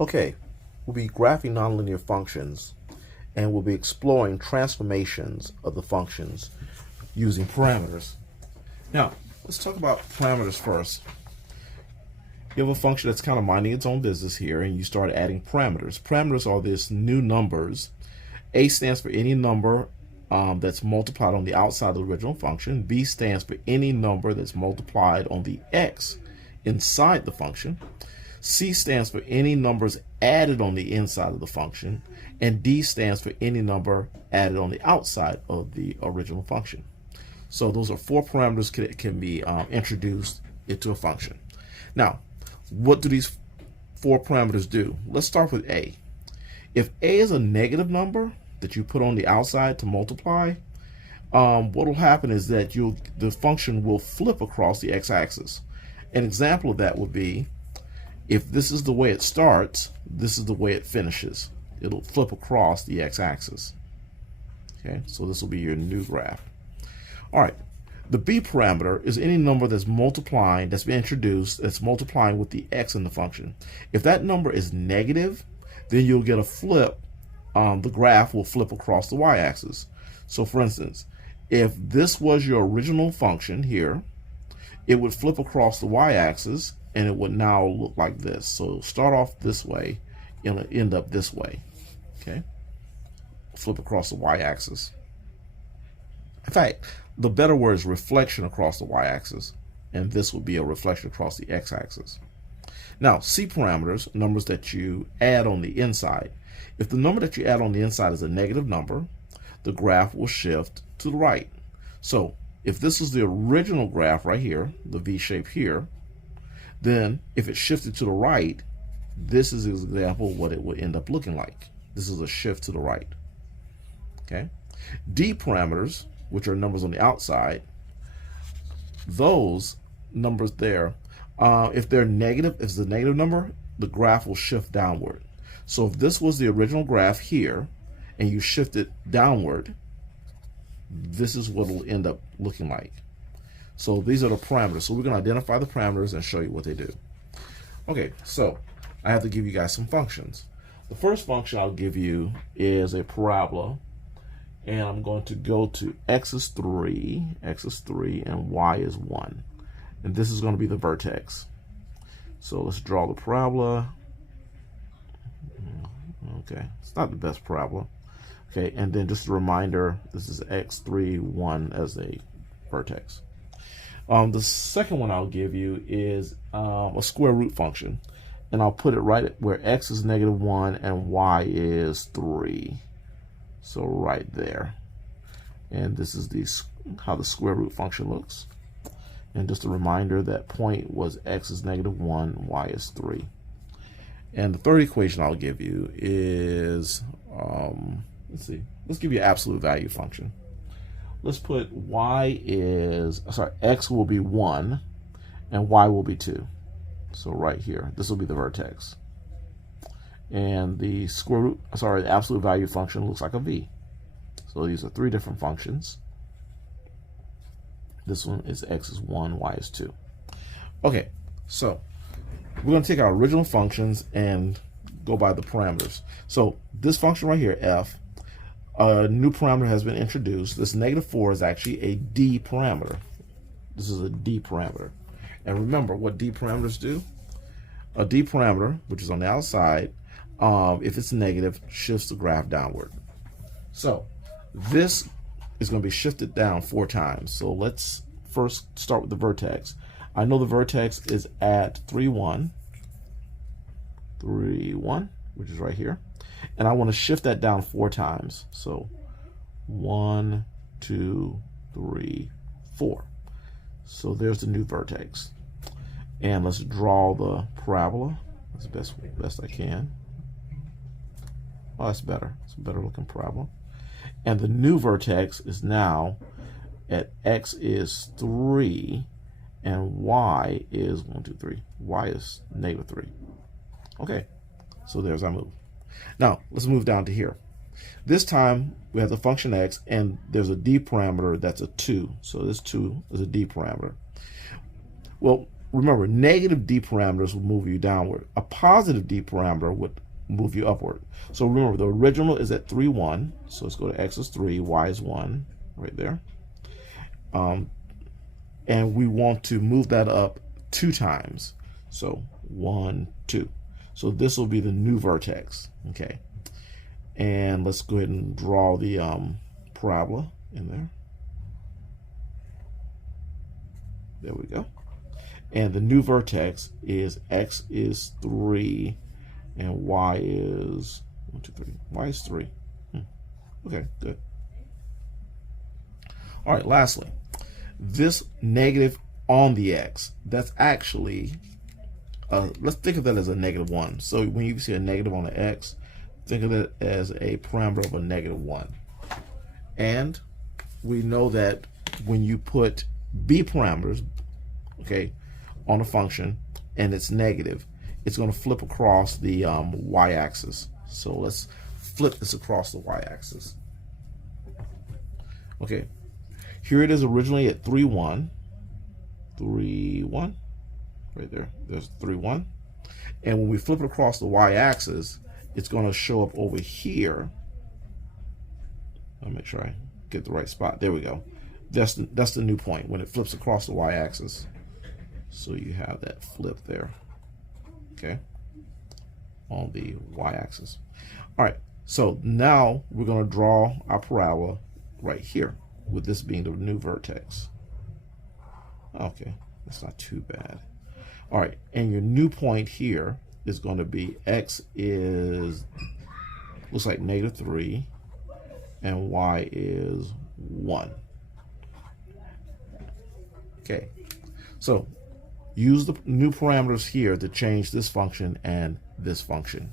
Okay, we'll be graphing nonlinear functions and we'll be exploring transformations of the functions using parameters. Now, let's talk about parameters first. You have a function that's kind of minding its own business here, and you start adding parameters. Parameters are these new numbers. A stands for any number that's multiplied on the outside of the original function. B stands for any number that's multiplied on the x inside the function. C stands for any numbers added on the inside of the function, and D stands for any number added on the outside of the original function. So those are four parameters that can be introduced into a function. Now, what do these four parameters do? Let's start with A. If A is a negative number that you put on the outside to multiply, what will happen is that the function will flip across the x-axis. An example of that would be if this is the way it starts, this is the way it finishes. It'll flip across the x-axis. Okay, so this will be your new graph. All right, the B parameter is any number that's multiplying, that's been introduced, that's multiplying with the x in the function. If that number is negative, then you'll get a flip. The graph will flip across the y-axis. So for instance, if this was your original function here, it would flip across the y-axis and it would now look like this. So it'll start off this way and it'll end up this way. Okay, flip across the y-axis. In fact, the better word is reflection across the y-axis, and this would be a reflection across the x-axis. Now, C parameters, numbers that you add on the inside. If the number that you add on the inside is a negative number, the graph will shift to the right. So if this is the original graph right here, the V shape here, then if it shifted to the right, this is an example of what it would end up looking like. This is a shift to the right. Okay. D parameters, which are numbers on the outside, those numbers there, if they're negative, if it's a negative number, the graph will shift downward. So if this was the original graph here and you shift it downward, this is what it'll end up looking like. So these are the parameters. So we're going to identify the parameters and show you what they do. Okay, so I have to give you guys some functions. The first function I'll give you is a parabola, and I'm going to go to x is 3, and y is 1. And this is going to be the vertex. So let's draw the parabola. Okay, it's not the best parabola. Okay, and then just a reminder, this is x3, 1 as a vertex. The second one I'll give you is a square root function. And I'll put it right where x is -1 and y is 3. So right there. And this is how the square root function looks. And just a reminder that point was x is -1, y is 3. And the third equation I'll give you is, let's see, let's give you an absolute value function. Let's put x will be 1 and y will be 2. So right here, this will be the vertex. And the the absolute value function looks like a v. So these are three different functions. This one is x is 1, y is 2. Okay, so we're going to take our original functions and go by the parameters. So this function right here, f, a new parameter has been introduced. This -4 is actually a d parameter. This is a d parameter. And remember what d parameters do? A d parameter, which is on the outside, if it's negative, shifts the graph downward. So this is going to be shifted down 4 times. So let's first start with the vertex. I know the vertex is at 3, 1, which is right here. And I want to shift that down 4 times. So 1, 2, 3, 4. So there's the new vertex. And let's draw the parabola. That's the best I can. Oh, that's better. It's a better looking parabola. And the new vertex is now at x is 3 and y is 1, 2, 3. Y is -3. Okay, so there's our move. Now let's move down to here. This time we have the function x, and there's a d parameter that's a 2. So this 2 is a d parameter. Well, remember, negative d parameters will move you downward. A positive d parameter would move you upward. So remember, the original is at 3, 1. So let's go to x is 3, y is 1, right there. And we want to move that up 2 times. So 1, 2. So this will be the new vertex. Okay. And let's go ahead and draw the parabola in there. There we go. And the new vertex is x is 3 and y is 1, 2, 3. Y is 3. Okay, good. All right, lastly, this negative on the x, that's actually, let's think of that as a negative 1. So when you see a negative on the x, think of it as a parameter of a negative 1. And we know that when you put b parameters, okay, on a function and it's negative, it's going to flip across the y-axis. So let's flip this across the y-axis. Okay, here it is originally at 3, 1. 3, 1. Right there. There's 3, 1. And when we flip it across the y-axis, it's going to show up over here. I'll make sure I get the right spot. There we go. That's the new point when it flips across the y-axis. So you have that flip there, okay, on the y-axis. All right, so now we're going to draw our parabola right here, with this being the new vertex. Okay, that's not too bad. All right, and your new point here is going to be x is, looks like negative 3, and y is 1. Okay, so use the new parameters here to change this function and this function.